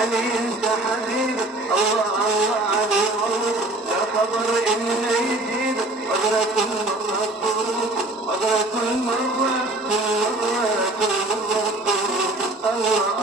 علي انت حبيبك، الله الله علي الله، لا خبر انه يجيبك، عذرة كل مرة تروح، عذرة كل مرة كل مرة كل مرة تروح، الله